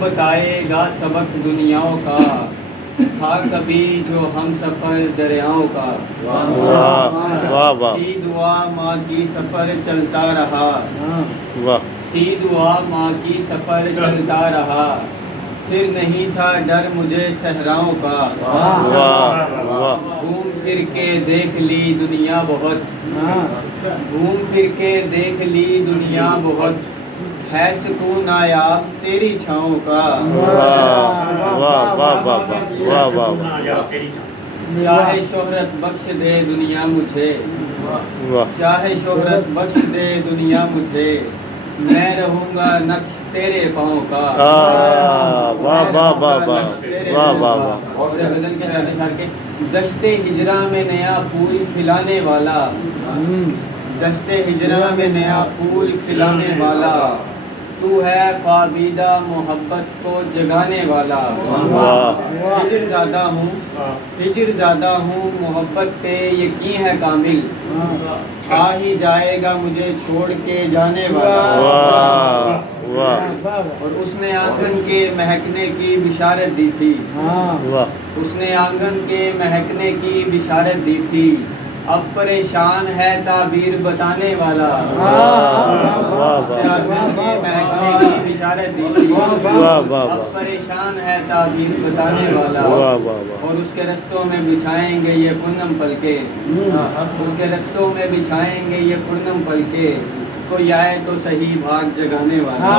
بتائے گا سبق دنیاؤں کا، تھا کبھی جو ہم سفر دریاؤں کا، واہ واہ تھی دعا ماں کی سفر چلتا رہا، واہ تھی دعا ماں کی سفر چلتا رہا، پھر نہیں تھا ڈر مجھے صحراؤں کا، واہ واہ گھوم پھر کے دیکھ لی دنیا بہت، گھوم پھر کے دیکھ لی دنیا بہت، ہے سکون نایاب تیری چھاؤں کا، واہ واہ واہ واہ واہ چاہے شہرت بخش دے دنیا مجھے، واہ چاہے شہرت بخش دے دنیا مجھے، میں رہوں گا نقش تیرے پاؤں کا، واہ واہ واہ واہ واہ واہ اور غزل کے رہنے شار کے دشت ہجرا میں نیا پھول کھلانے والا، دشت ہجرا میں نیا پھول کھلانے والا، تو ہے خوابیدہ محبت کو جگانے والا، ہجر زیادہ ہوں، ہجر زیادہ ہوں محبت پہ یقین ہے کامل، آ ہی جائے گا مجھے چھوڑ کے جانے والا، اور اس نے آنگن کے مہکنے کی بشارت دی تھی، اس نے آنگن کے مہکنے کی بشارت دی تھی، اب پریشان ہے تعبیر بتانے والا، اس نے آنگن کے مہکنے کی بشارت دی تھی، اب پریشان ہے تعبیر بتانے والا، اور اس کے رستوں میں بچھائیں گے یہ پورنم پلکیں، اس کے رستوں میں بچھائیں گے یہ پورنم پلکیں، کوئی آئے تو صحیح بھاگ جگانے والا۔